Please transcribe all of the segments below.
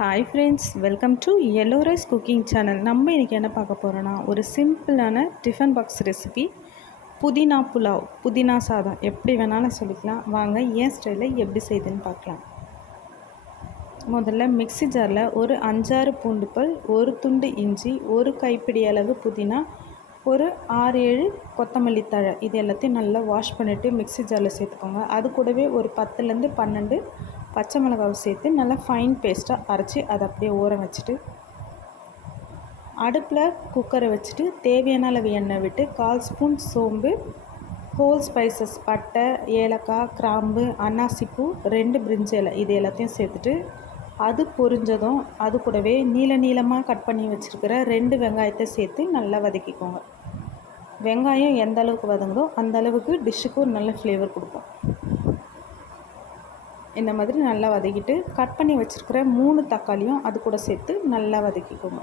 Hi friends, welcome to yellow rice cooking channel. நம்ம இன்றைக்கி என்ன பார்க்க போகிறோன்னா, ஒரு சிம்பிளான டிஃபன் பாக்ஸ் ரெசிபி புதினா புலாவ், புதினா சாதம் எப்படி வேணாலும் சொல்லிக்கலாம். வாங்க ஏன் ஸ்டைலில் எப்படி செய்யுதுன்னு பார்க்கலாம். முதல்ல மிக்ஸி ஜாரில் ஒரு 5-6 பூண்டு பல், ஒரு துண்டு இஞ்சி, ஒரு கைப்பிடி அளவு புதினா, ஒரு 6-7 கொத்தமல்லி தழை, இது எல்லாத்தையும் நல்லா வாஷ் பண்ணிவிட்டு மிக்ஸி ஜாரில் சேர்த்துக்கோங்க. அது கூடவே ஒரு 10லேருந்து 12 பச்சை மிளகாவை சேர்த்து நல்லா ஃபைன் பேஸ்ட்டாக அரைச்சி அதை அப்படியே ஊற வச்சுட்டு, அடுப்பில் குக்கரை வச்சுட்டு தேவையான அளவு எண்ணெய் விட்டு 1/4 ஸ்பூன் சோம்பு, ஹோல் ஸ்பைசஸ் பட்டை, ஏலக்காய், கிராம்பு, அன்னாசிப்பூ, 2 பிரிஞ்சி இலை, இது எல்லாத்தையும் சேர்த்துட்டு அது பொரிஞ்சதும் அது கூடவே நீளமாக கட் பண்ணி வச்சுருக்கிற 2 வெங்காயத்தை சேர்த்து நல்லா வதக்கிக்கோங்க. வெங்காயம் எந்த அளவுக்கு வதங்குதோ அந்த அளவுக்கு டிஷ்ஷுக்கு ஒரு நல்ல ஃப்ளேவர் கொடுக்கும். இந்த மாதிரி நல்லா வதக்கிட்டு கட் பண்ணி வச்சுருக்கிற 3 தக்காளியும் அது கூட சேர்த்து நல்லா வதக்கிக்கோங்க.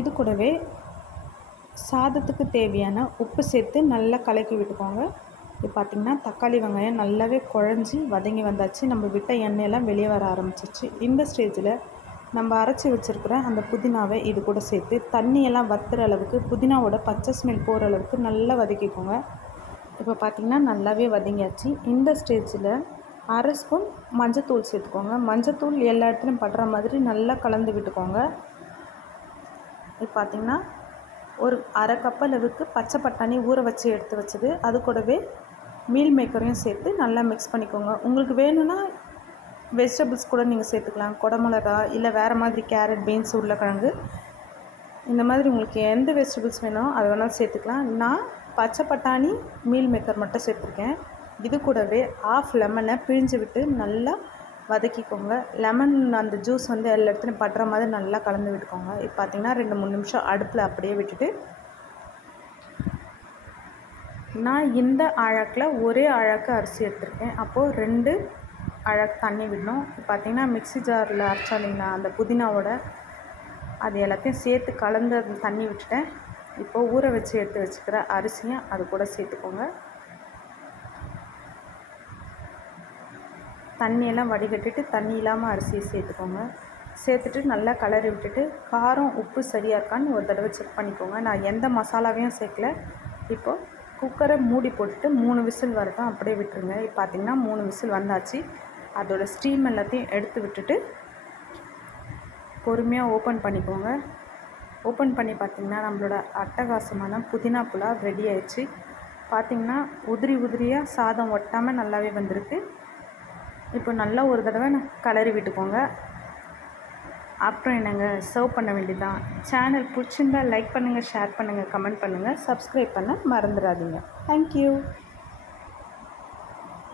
இது கூடவே சாதத்துக்கு தேவையான உப்பு சேர்த்து நல்லா கலக்கி விட்டுக்கோங்க. இப்போ பார்த்திங்கன்னா தக்காளி வெங்காயம் நல்லாவே குழஞ்சி வதங்கி வந்தாச்சு. நம்ம விட்ட எண்ணெயெல்லாம் வெளியே வர ஆரம்பிச்சிச்சு. இந்த ஸ்டேஜில் நம்ம அரைச்சி வச்சுருக்கிற அந்த புதினாவை இது கூட சேர்த்து தண்ணியெல்லாம் வற்றுற அளவுக்கு, புதினாவோட பச்சை ஸ்மெல் போகிற அளவுக்கு நல்லா வதக்கிக்கோங்க. இப்போ பார்த்திங்கன்னா நல்லாவே வதங்கியாச்சு. இந்த ஸ்டேஜில் 1/2 ஸ்பூன் மஞ்சத்தூள் சேர்த்துக்கோங்க. மஞ்சத்தூள் எல்லா இடத்துலையும் படுற மாதிரி நல்லா கலந்து விட்டுக்கோங்க. இப்போ பார்த்திங்கன்னா ஒரு 1/2 கப் அளவுக்கு பச்சை பட்டாணி ஊற வச்சு எடுத்து வச்சது, அது கூடவே மீல் மேக்கரையும் சேர்த்து நல்லா மிக்ஸ் பண்ணிக்கோங்க. உங்களுக்கு வேணும்னா வெஜிடபிள்ஸ் கூட நீங்கள் சேர்த்துக்கலாம். குடமிளகா, இல்லை வேறு மாதிரி கேரட், பீன்ஸ், உருளைக்கிழங்கு, இந்த மாதிரி உங்களுக்கு எந்த வெஜிடபிள்ஸ் வேணும் அதை வேணாலும் சேர்த்துக்கலாம். நான் பச்சை பட்டாணி, மீல் மேக்கர் மட்டும் சேர்த்துருக்கேன். இது கூடவே 1/2 லெமனை பிழிஞ்சு விட்டு நல்லா வதக்கிக்கோங்க. லெமன் அந்த ஜூஸ் எல்லா இடத்துலையும் படுற மாதிரி நல்லா கலந்து விட்டுக்கோங்க. இப்போ பார்த்திங்கன்னா 2-3 நிமிஷம் அடுப்பில் அப்படியே விட்டுட்டு, நான் இந்த அழகில் ஒரே அழகு அரிசி எடுத்திருக்கேன். அப்போது 2 அழகு தண்ணி விடணும். இப்போ பார்த்திங்கன்னா மிக்ஸி ஜாரில் அரைச்சா இல்லைங்களா அந்த புதினாவோட, அது எல்லாத்தையும் சேர்த்து கலந்து அது தண்ணி விட்டுட்டேன். இப்போது ஊற வச்சு எடுத்து வச்சுக்கிற அரிசியும் அது கூட சேர்த்துக்கோங்க. தண்ணியெல்லாம் வடிகட்டிட்டு தண்ணி இல்லாமல் அரிசியை சேர்த்துக்கோங்க. சேர்த்துட்டு நல்லா கலரி விட்டுட்டு காரம் உப்பு சரியாக இருக்கான்னு ஒரு தடவை செக் பண்ணிக்கோங்க. நான் எந்த மசாலாவையும் சேர்க்கல. இப்போது குக்கரை மூடி போட்டுட்டு 3 விசில் வரட்டும், அப்படியே விட்டுருங்க. இப்போ பார்த்திங்கன்னா 3 விசில் வந்தாச்சு. அதோட ஸ்டீம் எல்லாத்தையும் எடுத்து விட்டுட்டு பொறுமையாக ஓப்பன் பண்ணிக்கோங்க. ஓப்பன் பண்ணி பார்த்திங்கன்னா நம்மளோட அட்டகாசமான புதினா புலாவ் ரெடி ஆயிடுச்சு. பார்த்திங்கன்னா உதிரியாக சாதம் ஒட்டாமல் நல்லாவே வந்திருக்கு. இப்போ நல்லா ஒரு தடவை கலரி விட்டுக்கோங்க. அப்புறம் என்னங்க, சர்வ் பண்ண வேண்டியதான். சேனல் பிடிச்சிருந்தால் லைக் பண்ணுங்கள், ஷேர் பண்ணுங்கள், கமெண்ட் பண்ணுங்கள், சப்ஸ்கிரைப் பண்ண மறந்துடாதீங்க. தேங்க்யூ.